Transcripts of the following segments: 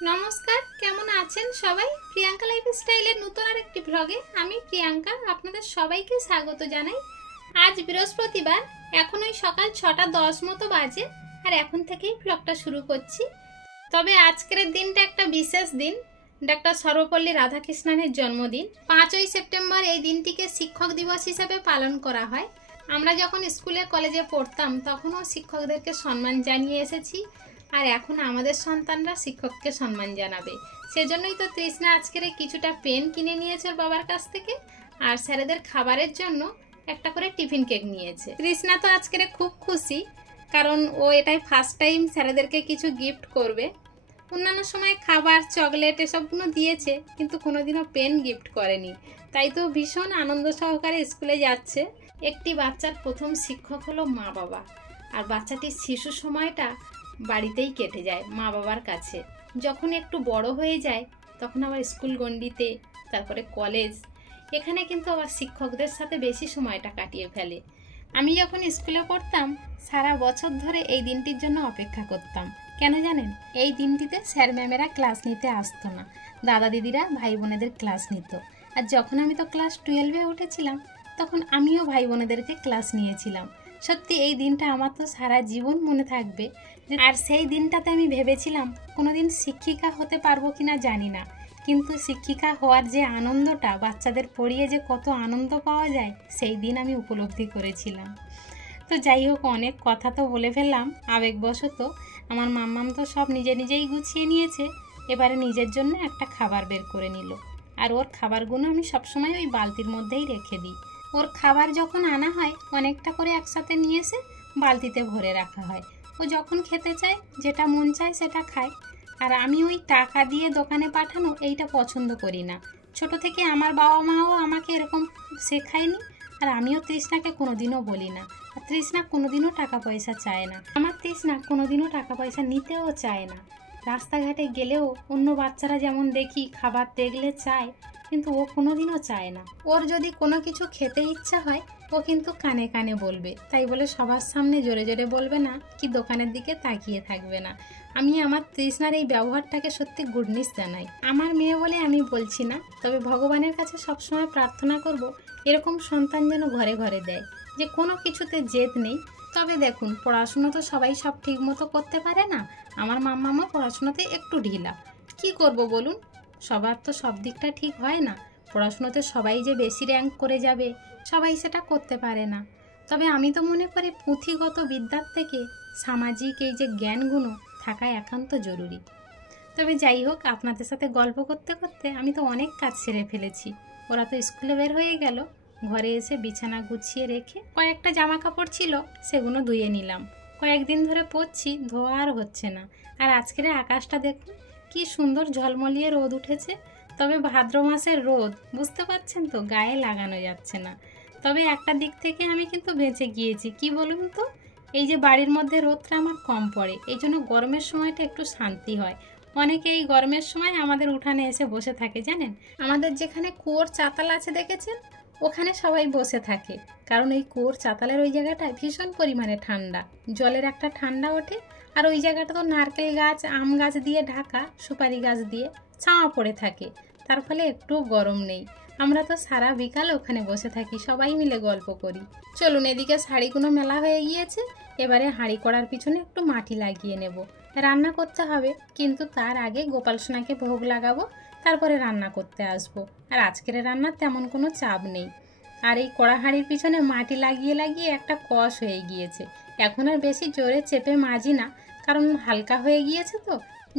নমস্কার, কেমন আছেন সবাই? প্রিয়াঙ্কা লাইফস্টাইলের নতুন আরেকটি ব্লগে আমি প্রিয়াঙ্কা আপনাদের সবাইকে স্বাগত জানাই। আজ বৃহস্পতিবার, এখন ওই সকাল 6:10 মতো বাজে, আর এখন থেকেই ব্লগটা শুরু করছি। তবে আজকের দিনটা একটা বিশেষ দিন, ডক্টর সর্বপল্লী রাধাকৃষ্ণনের জন্মদিন। 5ই সেপ্টেম্বর এই দিনটিকে শিক্ষক দিবস হিসেবে পালন করা হয়। আমরা যখন স্কুলে কলেজে পড়তাম তখনও শিক্ষকদেরকে সম্মান জানিয়ে এসেছি, আর এখন আমাদের সন্তানরা শিক্ষককে সম্মান জানাবে। সেজন্যই তো তৃষ্ণা আজকের কিছুটা পেন কিনে নিয়েছে ওর বাবার কাছ থেকে, আর স্যারেদের খাবারের জন্য একটা করে টিফিন কেক নিয়েছে। তৃষ্ণা তো আজকের খুব খুশি, কারণ ও এটাই ফার্স্ট টাইম স্যারেদেরকে কিছু গিফট করবে। অন্যান্য সময় খাবার, চকলেট এসবগুলো দিয়েছে, কিন্তু কোনোদিনও পেন গিফট করেনি। তাই তো ভীষণ আনন্দ সহকারে স্কুলে যাচ্ছে। একটি বাচ্চার প্রথম শিক্ষক হলো মা বাবা, আর বাচ্চাটির শিশু সময়টা বাড়িতেই কেটে যায় মা বাবার কাছে। যখন একটু বড় হয়ে যায় তখন আবার স্কুল গণ্ডিতে, তারপরে কলেজ, এখানে কিন্তু আবার শিক্ষকদের সাথে বেশি সময়টা কাটিয়ে ফেলে। আমি যখন স্কুলে পড়তাম সারা বছর ধরে এই দিনটির জন্য অপেক্ষা করতাম। কেন জানেন? এই দিনটিতে স্যার ম্যামেরা ক্লাস নিতে আসতো না, দাদা দিদিরা ভাই বোনেদের ক্লাস নিত। আর যখন আমি তো ক্লাস 12-এ উঠেছিলাম তখন আমিও ভাই বোনেদেরকে ক্লাস নিয়েছিলাম। সত্যি এই দিনটা আমার তো সারা জীবন মনে থাকবে। আর সেই দিনটাতে আমি ভেবেছিলাম কোনোদিন শিক্ষিকা হতে পারবো কিনা জানি না, কিন্তু শিক্ষিকা হওয়ার যে আনন্দটা, বাচ্চাদের পড়িয়ে যে কত আনন্দ পাওয়া যায়, সেই দিন আমি উপলব্ধি করেছিলাম। তো যাই হোক, অনেক কথা তো বলে ফেললাম আবেগবশত। আমার মাম্মাম তো সব নিজেই গুছিয়ে নিয়েছে। এবারে নিজের জন্য একটা খাবার বের করে নিল, আর ওর খাবারগুলো আমি সবসময় ওই বালতির মধ্যেই রেখে দিই। ওর খাবার যখন আনা হয় অনেকটা করে একসাথে নিয়ে এসে বালতিতে ভরে রাখা হয়। ও যখন খেতে চায়, যেটা মন চায় সেটা খায়। আর আমি ওই টাকা দিয়ে দোকানে পাঠানো এইটা পছন্দ করি না। ছোট থেকে আমার বাবা মাও আমাকে এরকম শেখায়নি, আর আমিও তৃষ্ণাকে কোনোদিনও বলি না। আর তৃষ্ণা কোনোদিনও টাকা পয়সা চায় না। আমার তৃষ্ণা কোনোদিনও টাকা পয়সা নিতেও চায় না। রাস্তাঘাটে গেলেও অন্য বাচ্চারা যেমন দেখি খাবার দেখলে চায়, কিন্তু ও কোনোদিনও চায় না। ওর যদি কোনো কিছু খেতে ইচ্ছা হয় ও কিন্তু কানে কানে বলবে, তাই বলে সবার সামনে জোরে জোরে বলবে না, কি দোকানের দিকে তাকিয়ে থাকবে না। আমি আমার তৃষ্ণার এই ব্যবহারটাকে সত্যি গুডনিস জানাই। আমার মেয়ে বলে আমি বলছি না, তবে ভগবানের কাছে সবসময় প্রার্থনা করব এরকম সন্তান যেন ঘরে ঘরে দেয়, যে কোনো কিছুতে জেদ নেই। তবে দেখুন, পড়াশুনো তো সবাই সব ঠিক মতো করতে পারে না। আমার মাম্মামা পড়াশোনাতে একটু ঢিলা। কি করব বলুন, সবার তো সব দিকটা ঠিক হয় না। পড়াশুনোতে সবাই যে বেশি র্যাঙ্ক করে যাবে, সবাই সেটা করতে পারে না। তবে আমি তো মনে করি পুঁথিগত বিদ্যার থেকে সামাজিক এই যে জ্ঞানগুলো থাকা একান্ত জরুরি। তবে যাই হোক, আপনাদের সাথে গল্প করতে করতে আমি তো অনেক কাজ সেরে ফেলেছি। ওরা তো স্কুলে বের হয়ে গেল। ঘরে এসে বিছানা গুছিয়ে রেখে কয়েকটা জামা কাপড় ছিল, সেগুলো ধুয়ে নিলাম। কয়েকদিন ধরে পরছি, ধোয়া আর হচ্ছে না। আর আজকের আকাশটা দেখুন, কি সুন্দর ঝলমলিয়ে রোদ উঠেছে। তবে ভাদ্র মাসের রোদ, বুঝতে পারছেন তো, গায়ে লাগানো যাচ্ছে না। তবে একটা দিক থেকে আমি কিন্তু বেঁচে গিয়েছি। কি বলুন তো, এই যে বাড়ির মধ্যে রোদটা আমার কম পড়ে, এই জন্য গরমের সময়টা একটু শান্তি হয়। অনেকে এই গরমের সময় আমাদের উঠানে এসে বসে থাকে জানেন। আমাদের যেখানে কুয়োর চাতাল আছে দেখেছেন, ওখানে সবাই বসে থাকে, কারণ এই কুয়োর চাতালের ওই জায়গাটা ভীষণ পরিমাণে ঠান্ডা, জলের একটা ঠান্ডা ওঠে। আর ওই জায়গাটা তো নারকেল গাছ, আম গাছ দিয়ে ঢাকা, সুপারি গাছ দিয়ে ছাওয়া পড়ে থাকে, তার ফলে একটু গরম নেই। আমরা তো সারা বিকাল ওখানে বসে থাকি, সবাই মিলে গল্প করি। চলুন, এদিকে শাড়িগুলো মেলা হয়ে গিয়েছে, এবারে হাঁড়ি কড়ার পিছনে একটু মাটি লাগিয়ে নেব। রান্না করতে হবে, কিন্তু তার আগে গোপাল সোনাকে ভোগ লাগাবো, তারপরে রান্না করতে আসবো। আর আজকের রান্নার তেমন কোনো চাপ নেই। আর এই কড়া হাঁড়ির পিছনে মাটি লাগিয়ে লাগিয়ে একটা কষ হয়ে গিয়েছে। এখন আর বেশি জোরে চেপে মাজি না, কারণ হালকা হয়ে গিয়েছে তো।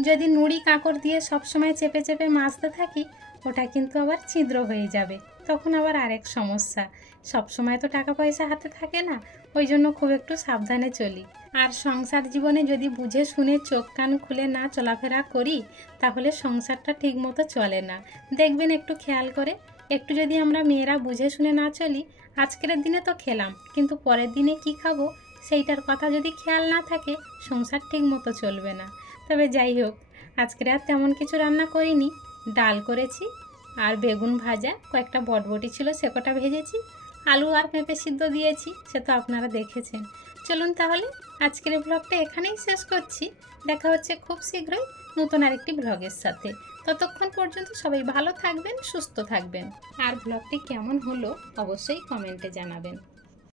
যদি নুড়ি কাঁকড় দিয়ে সবসময় চেপে চেপে মাজতে থাকি, ওটা কিন্তু আবার ছিদ্র হয়ে যাবে, তখন আবার আরেক সমস্যা। সবসময় তো টাকা পয়সা হাতে থাকে না, ওই জন্য খুব একটু সাবধানে চলি। আর সংসার জীবনে যদি বুঝে শুনে চোখ কান খুলে না চলাফেরা করি, তাহলে সংসারটা ঠিক মতো চলে না। দেখবেন একটু খেয়াল করে, একটু যদি আমরা মেয়েরা বুঝে শুনে না চলি, আজকের দিনে তো খেলাম, কিন্তু পরের দিনে কি খাবো সেইটার কথা যদি খেয়াল না থাকে, সংসার ঠিক মতো চলবে না। তবে যাই হোক, আজকের আর তেমন কিছু রান্না করিনি। ডাল করেছি, আর বেগুন ভাজা, কয়েকটা বটবটি ছিল সে কটা ভেজেছি, আলু আর পেঁপে সিদ্ধ দিয়েছি, সে তো আপনারা দেখেছেন। চলুন তাহলে আজকের ব্লগটা এখানেই শেষ করছি। দেখা হচ্ছে খুব শীঘ্রই নতুন আরেকটি ব্লগের সাথে। ততক্ষণ পর্যন্ত সবাই ভালো থাকবেন, সুস্থ থাকবেন। আর ব্লগটি কেমন হলো অবশ্যই কমেন্টে জানাবেন।